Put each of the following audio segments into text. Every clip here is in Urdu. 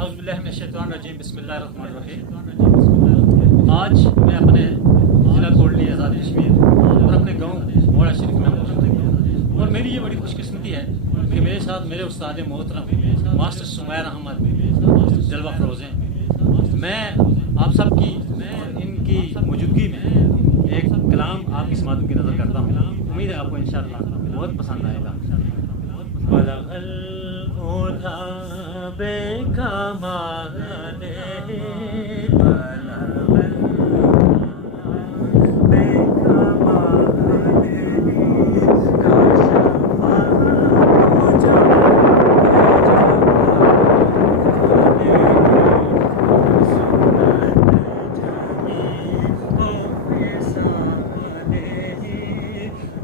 اعوذ باللہ من الشیطان الرجیم، بسم اللہ الرحمن الرحیم۔ آج میں اپنے ضلع کوٹلی آزاد کشمیر اور اپنے گاؤں موڑا شریف میں موجود ہوں، اور میری یہ بڑی خوش قسمتی ہے کہ میرے ساتھ میرے استاد محترم ماسٹر سمیر احمد جلوہ فروز ہیں۔ میں آپ سب کی ان کی موجودگی میں ایک کلام آپ کی سماعتوں کی نظر کرتا ہوں، امید ہے آپ کو انشاءاللہ بہت پسند آئے گا۔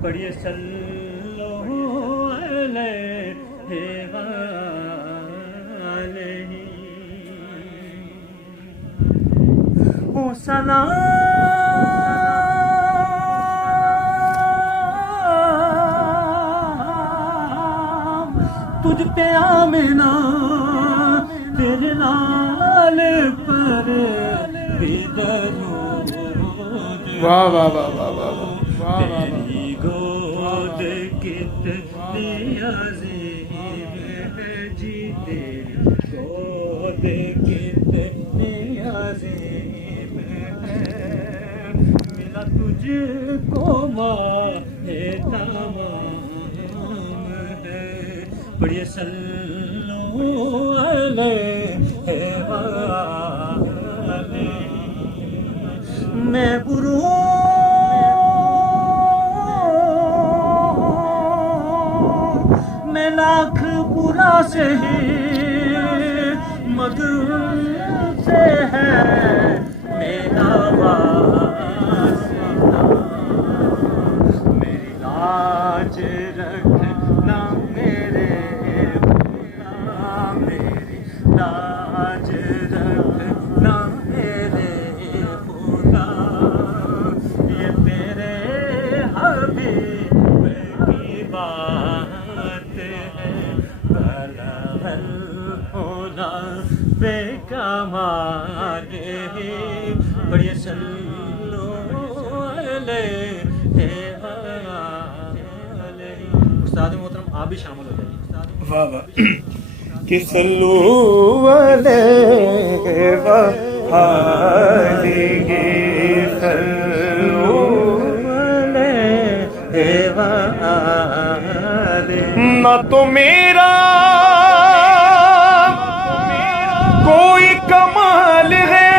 پڑھیے صلو علیہ وآلہ و سلام تجھ پہ آمینہ تیرے لال پر بھی درود۔ واہ واہ واہ واہ واہ تیری گود کتنی عظیم ہے جی، تیری گود کتنی عظیم ہے، ملا تجھ کو ماہ تمام ہے۔ پڑھیے صلو علیہ وآلہ۔ میں بروں میں لاکھ برا سے ہی مدعو سے ہے میرا واسطہ، میری لاج رکھنا میرے خدا، میری لاج رکھنا میرے خدا، یہ تیرے حبیب کی بات ہے، بلغ العلا بکمالہ۔ پڑھیے صلو علیہ وآلہ۔ استاد محترم آپ بھی شامل ہو جائیے۔ واہ واہ کہ صلو علیہ وآلہ، صلو علیہ وآلہ۔ نہ تو میرا کوئی کمال ہے،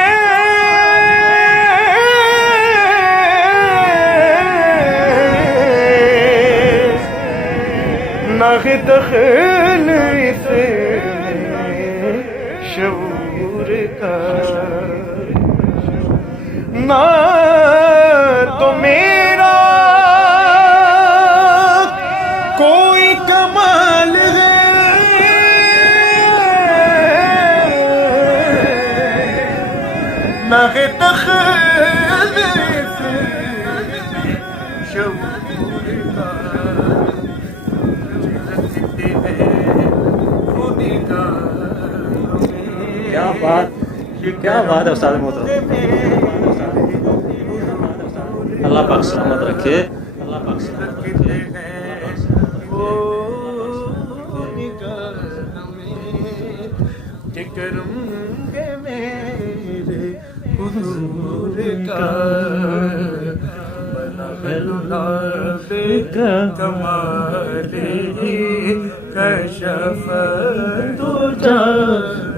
نہ ہے دخل اس شعور کا، نہ تو میرا کوئی کمال ہے، نہ ہے دخل اس شعور کا، کیا بات، کیا بات ہے استاد محترم۔ اللہ پاک سلامت رکھے، اللہ پاک سلامت رکھے۔ کرم کے میرے حضور کا، بلغ العلا بکمالہ، کشف الدجی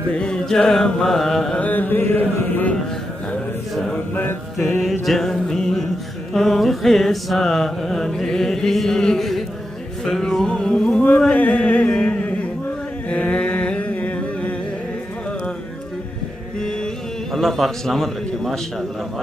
بجمالہ، عظمت جمیع خصالہ، صلو علیہ۔ اللہ پاک سلامت رکھے، ماشاء اللہ۔